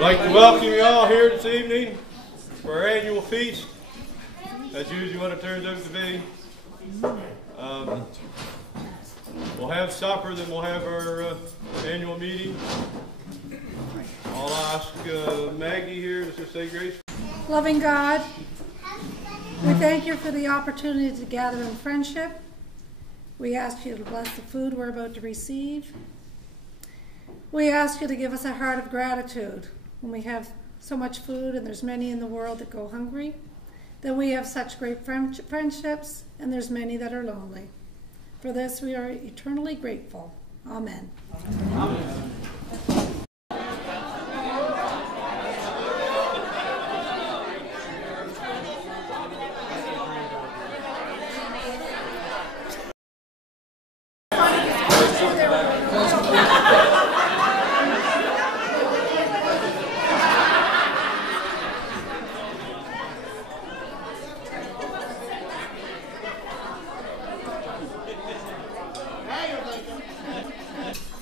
I'd like to welcome you all here this evening for our annual feast. That's usually what it turns out to be. We'll have supper, then we'll have our annual meeting. I'll ask Maggie here to say grace. Loving God, we thank you for the opportunity to gather in friendship. We ask you to bless the food we're about to receive. We ask you to give us a heart of gratitude when we have so much food and there's many in the world that go hungry, that we have such great friendships and there's many that are lonely. For this we are eternally grateful. Amen. Amen.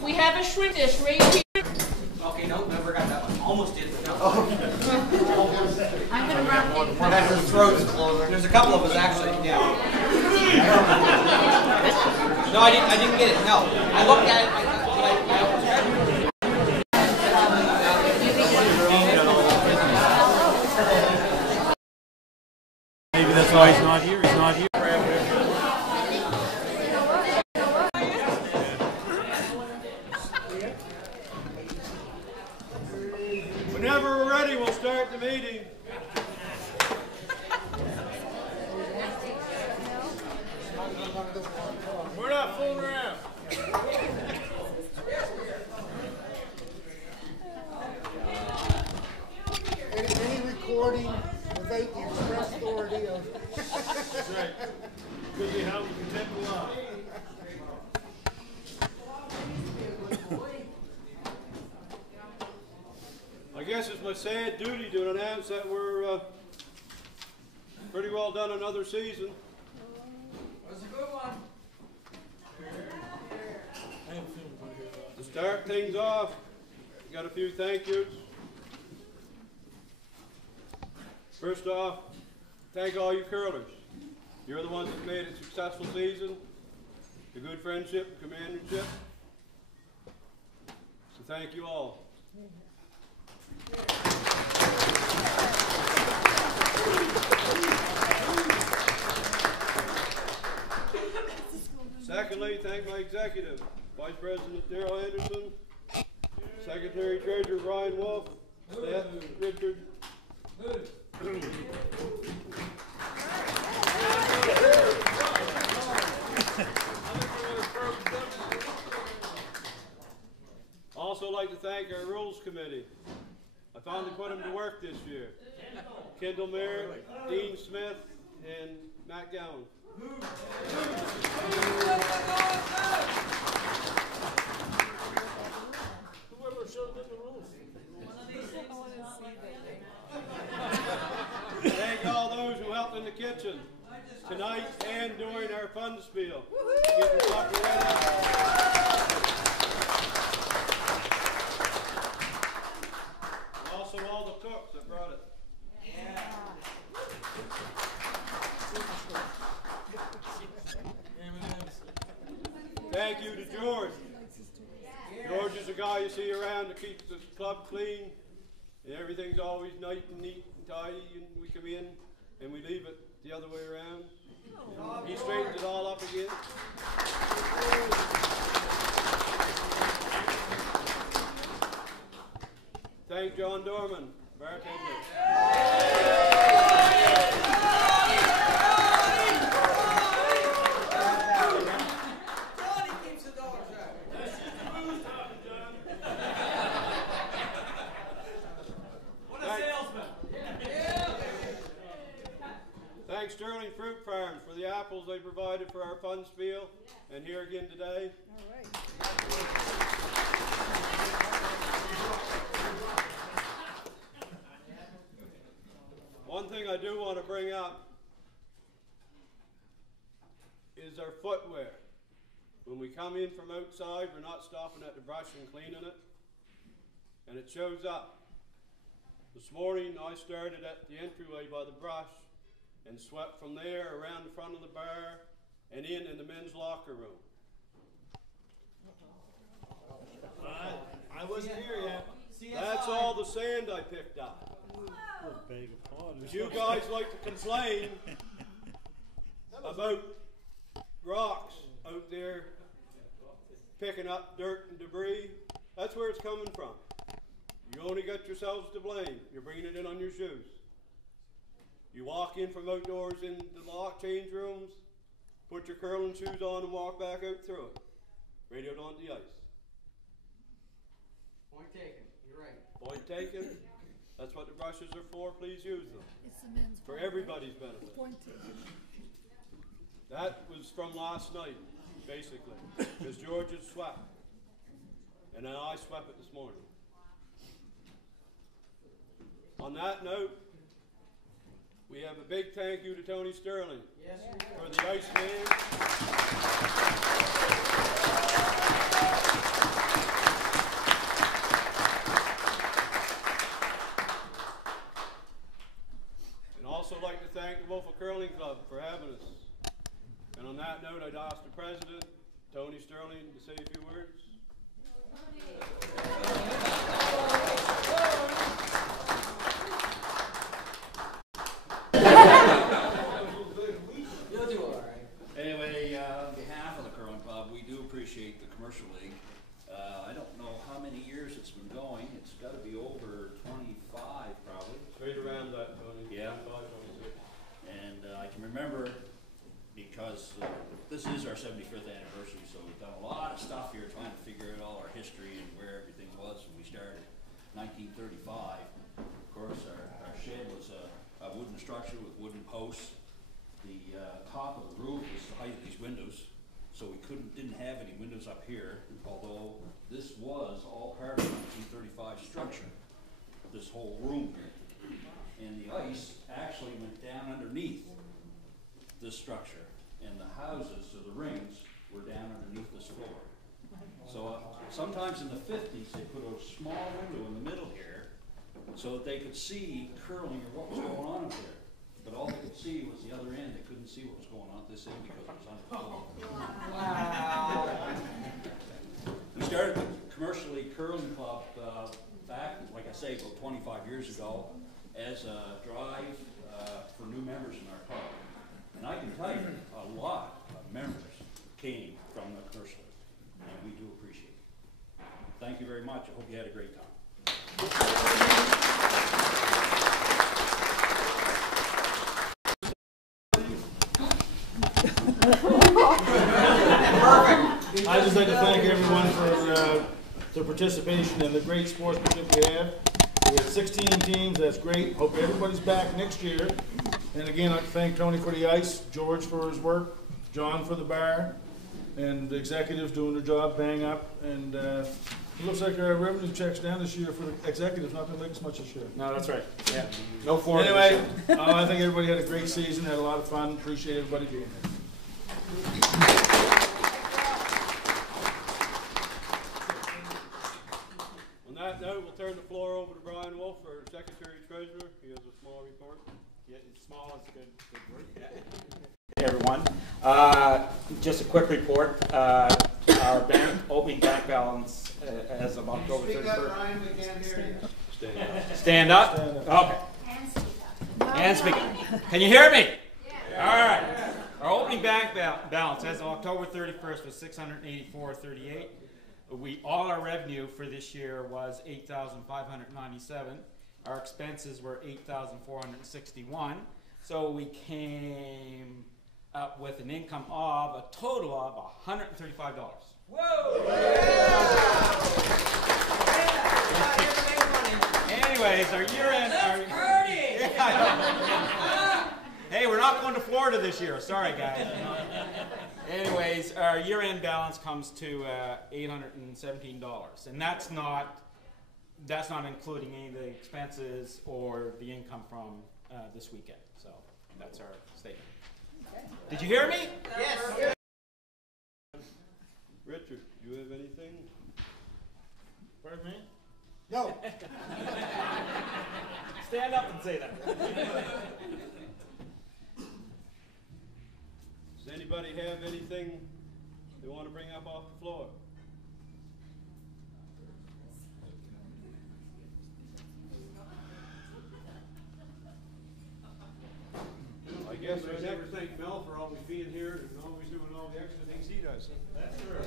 We have a shrimp dish right here. Okay, no, never got that one. Almost did, but no. I'm going to wrap it. Her throat is closer. There's a couple of us actually, yeah. No, I didn't get it, no. I looked at it, Maybe that's why he's not here. He's not here. Whenever we're ready, we'll start the meeting. We're not fooling around. Any recording without the express authority of... That's right. Could be held in contempt of law. I guess it's my sad duty to announce that we're pretty well done another season. That's a good one. To start things off, got a few thank yous. First off, thank all you curlers. You're the ones that made it a successful season, a good friendship, companionship. So thank you all. Secondly, thank my executive, Vice President Darrell Anderson, Secretary Treasurer Brian Wolf, Staff Richard. Also like to thank our Rules Committee. I finally put them to work this year. Kendall Mayer, Dean Smith, and Matt Gowan. Whoever showed them the rules. Thank all those who helped in the kitchen tonight and during our fun spiel. Getting supper ready. Also all the cooks that brought it. Thank you to George. George is the guy you see around to keep the club clean. And everything's always nice and neat and tidy, and we come in and we leave it the other way around. And he straightens it all up again. Thank John Dorman, bartender. Thanks Sterling Fruit Farms for the apples they provided for our fun spiel, and here again today. All right. One thing I do want to bring up is our footwear. When we come in from outside, we're not stopping at the brush and cleaning it, and it shows up. This morning I started at the entryway by the brush and swept from there around the front of the bar and in the men's locker room. I wasn't here yet. That's all the sand I picked up. But you guys like to complain about rocks out there picking up dirt and debris. That's where it's coming from. You only got yourselves to blame. You're bringing it in on your shoes. You walk in from outdoors in the lock change rooms, put your curling shoes on and walk back out through it. Radioed onto the ice. Point taken. You're right. Point taken. That's what the brushes are for. Please use them. It's the men's For everybody's benefit. That was from last night, basically, because George had swept. And then I swept it this morning. On that note, we have a big thank you to Tony Sterling for the ice man. And also like to thank the Wolfville Curling Club for having us. And on that note, I'd ask the president, Tony Sterling, to say a few words. You'll do all right. Anyway, on behalf of the Curling Club, we do appreciate the Commercial League. I don't know how many years it's been going. It's got to be over 25, probably. Straight around that, Tony. Yeah. 25, 26. And I can remember, because this is our 75th anniversary, so we've done a lot of stuff here trying to figure out all our history and where everything was when we started. 1935, of course, our shed was a wooden structure with wooden posts. The top of the roof was the height of these windows, so we didn't have any windows up here, although this was all part of the 1935 structure, this whole room here. And the ice actually went down underneath this structure, and the houses, so the rings, were down underneath this floor. So sometimes in the 50s, they put a small window in the middle here so that they could see curling or what was going on up there. But all they could see was the other end. They couldn't see what was going on at this end because it was under the floor. Wow. We started the Commercial League Curling Club back, like I say, about 25 years ago as a drive for new members in our club. And I can tell you, a lot of members came from the Commercial League, and we do appreciate it. Thank you very much. I hope you had a great time. I'd just like to thank everyone for their participation and the great sportsmanship we have. We have 16 teams, that's great. Hope everybody's back next year. And again, I'd like to thank Tony for the ice, George for his work, John for the bar, and the executives doing their job, bang up. And it looks like our revenue check's down this year for the executives, not going to make as much this year. No, that's right. Yeah. No foreign. Anyway, I think everybody had a great season, had a lot of fun. Appreciate everybody being here. On that note, we'll turn the floor over to Brian Wolf, our Secretary Treasurer. He has a small report. Yeah, it's small. It's good. Good work. Yeah. Hey everyone. Just a quick report. Our opening bank balance as of October 31st. Speak up, Brian, we can't hear you. Stand up. Okay. And speak up. Can you hear me? Yeah. All right. Our opening bank balance as of October 31st was $684.38. All our revenue for this year was $8,597. Our expenses were $8,461. So we came up with an income of a total of $135. Whoa! Anyways, our year-end. Hey, we're not going to Florida this year. Sorry, guys. Anyways, our year-end balance comes to $817, and that's not including any of the expenses or the income from this weekend. So that's our statement. Did you hear me? Yes. Richard, do you have anything? Pardon me? No. Stand up and say that. Does anybody have anything they want to bring up off the floor? I guess I never thank Mel for always being here and always doing all the extra things he does. That's true.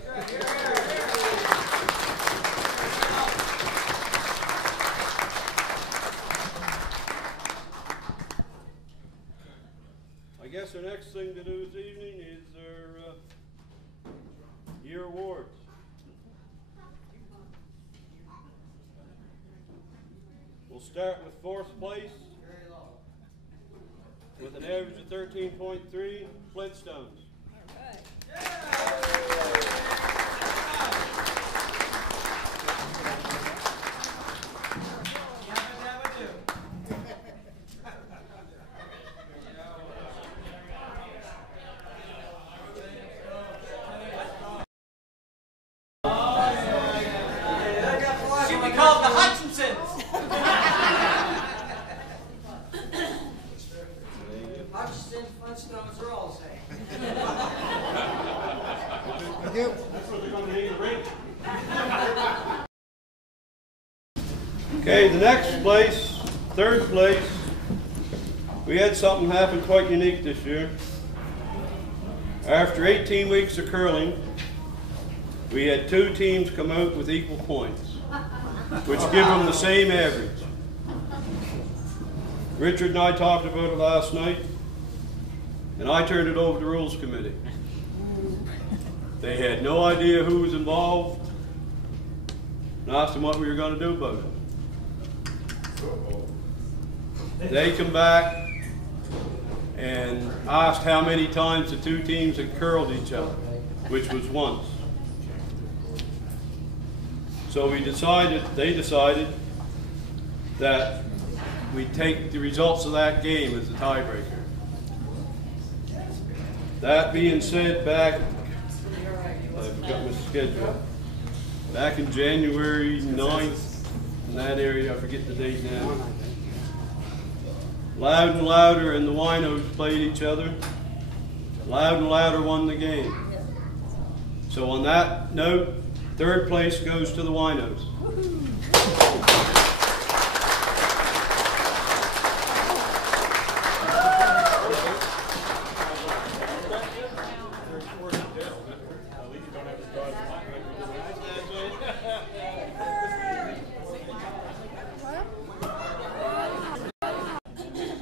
I guess our next thing to do this evening is our year awards. We'll start with fourth place with an average of 13.3, Flintstones. Should be called the Hutchinsons. Hutchinson, Flintstones are all the same. Thank you. That's what they're going to name the ring. Okay, the next place, third place, we had something happen quite unique this year. After 18 weeks of curling, we had 2 teams come out with equal points, which give them the same average. Richard and I talked about it last night, and I turned it over to the Rules Committee. They had no idea who was involved, and I asked them what we were going to do about it. They come back and asked how many times the 2 teams had curled each other, which was once. So they decided that we'd take the results of that game as the tiebreaker. That being said, I forgot my schedule. Back in January 9th, in that area, I forget the date now. Loud and Louder and the Winos played each other. Loud and Louder won the game. So on that note, third place goes to the Winos.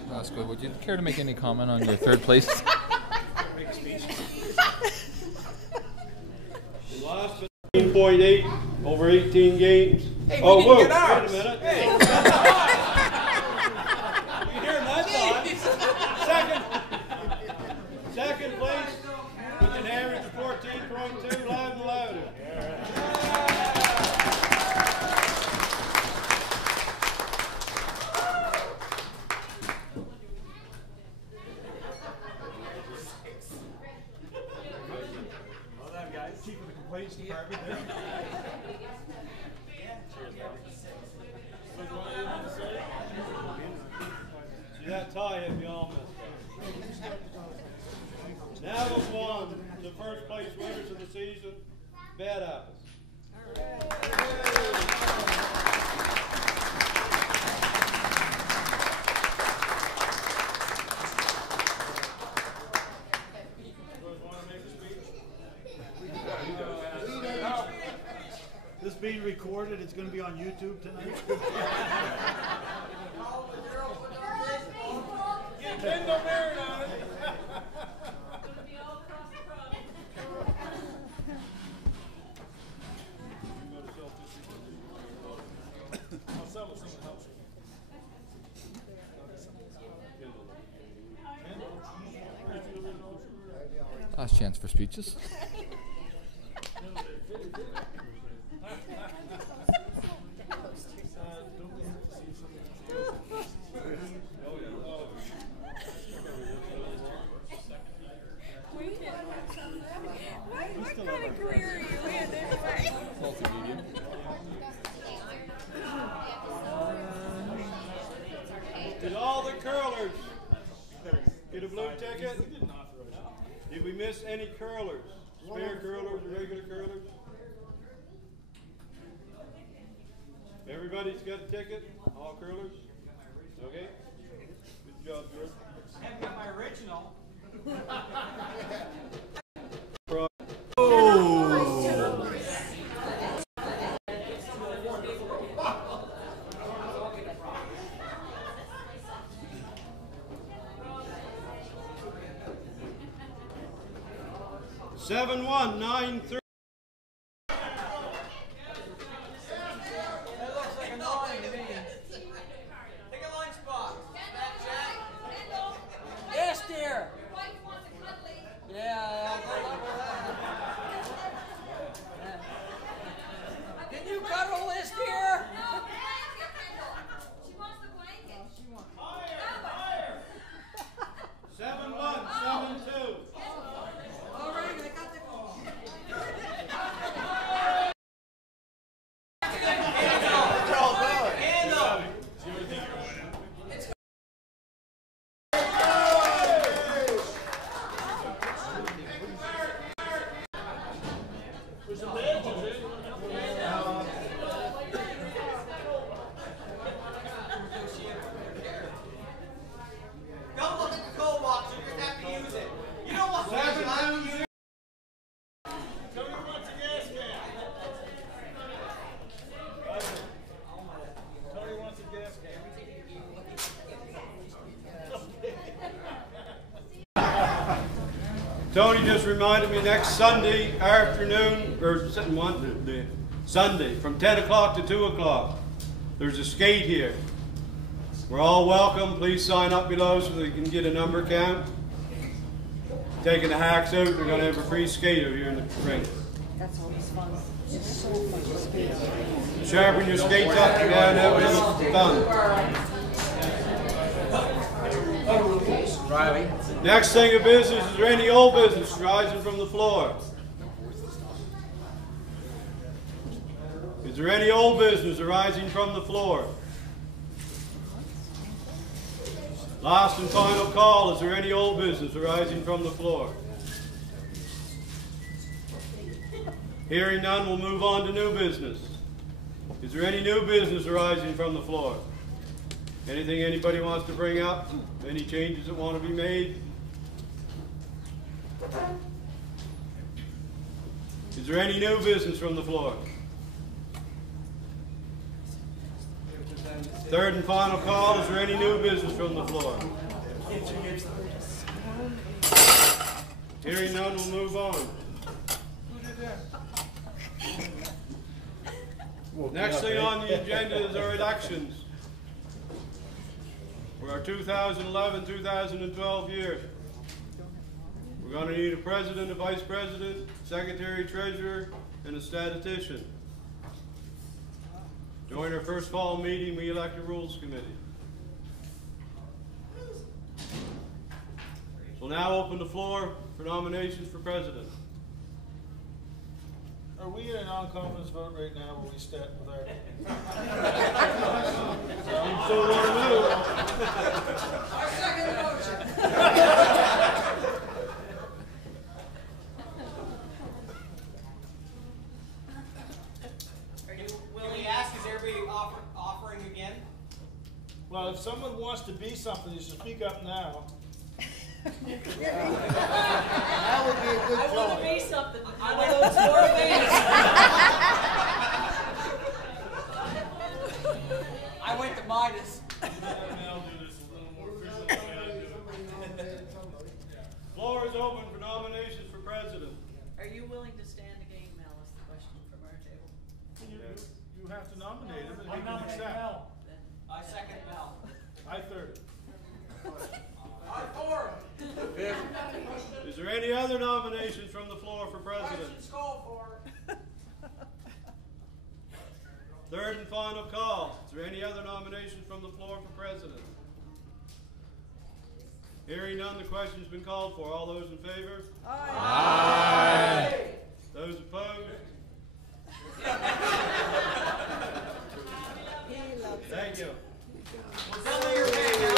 That's good. Would you care to make any comment on your third place? Last 15.8 over 18 games. Hey, Oh, we whoa, didn't get wait ours. a minute. Hey. You hearing that, Second place with an average of 14.2, Loud and Louder. Well done, guys. Chief of the complaints department. See that tie had me all messed up. Now we'll move on to the first place winners of the season, Bad Apples. This being recorded, it's going to be on YouTube tonight. Get Kendall Barrett on it. Last chance for speeches. What kind of career are you in anyway? Multimedia. Did all the curlers get a blue ticket? Did we miss any curlers? Spare curlers or regular curlers? Everybody's got a ticket? All curlers? Okay. Good job, George. I haven't got my original. Oh! 7193. That looks like a line to me. Take a lunch box. Yes, dear. Yeah, good luck with that. Can you cuddle this, dear? She wants the blanket. She wants. Higher. 7172. All right, I got the. Don't look at the cold box, you just have to use it. You don't want to use it. Tony wants a gas can. Tony wants a gas can. Tony just reminded me next Sunday afternoon, or Sunday, from 10 o'clock to 2 o'clock, there's a skate here. We're all welcome. Please sign up below so they can get a number count. Taking the hacks out, we're going to have a free skate out here in the ring. That's always fun. It's so much space. Sharpen your skates up, yeah, that was fun. Riley. Next thing of business, is there any old business rising from the floor? Is there any old business arising from the floor? Last and final call, is there any old business arising from the floor? Hearing none, we'll move on to new business. Is there any new business arising from the floor? Anything anybody wants to bring up? Any changes that want to be made? Is there any new business from the floor? Third and final call, is there any new business from the floor? Hearing none, we'll move on. Next thing on the agenda is our elections for our 2011-2012 year. We're going to need a president, a vice president, secretary, treasurer, and a statistician. During our first fall meeting, we elect a rules committee. We'll now open the floor for nominations for president. Are we in a non-confidence vote right now where we start with our... I'm so want to move. I second the motion. Will we ask, is everybody offering again? Well, if someone wants to be something, you should speak up now. That would be a good I want job. to be something. I want those 4 things. I went to Midas. Floor is open for nominations for president. Are you willing to stand again, Mel? Is the question from our table. You have to nominate him and he can accept. I second Mel. I third. I fourth. Is there any other nominations from the floor for president? Questions called for. Third and final call. Is there any other nominations from the floor for president? Hearing none, the question's been called for. All those in favor? Aye. Those opposed? Thank you. Tell me your name.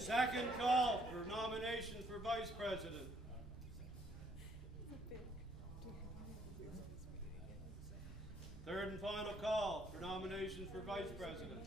Second call for nominations for vice president. Third and final call for nominations for vice president.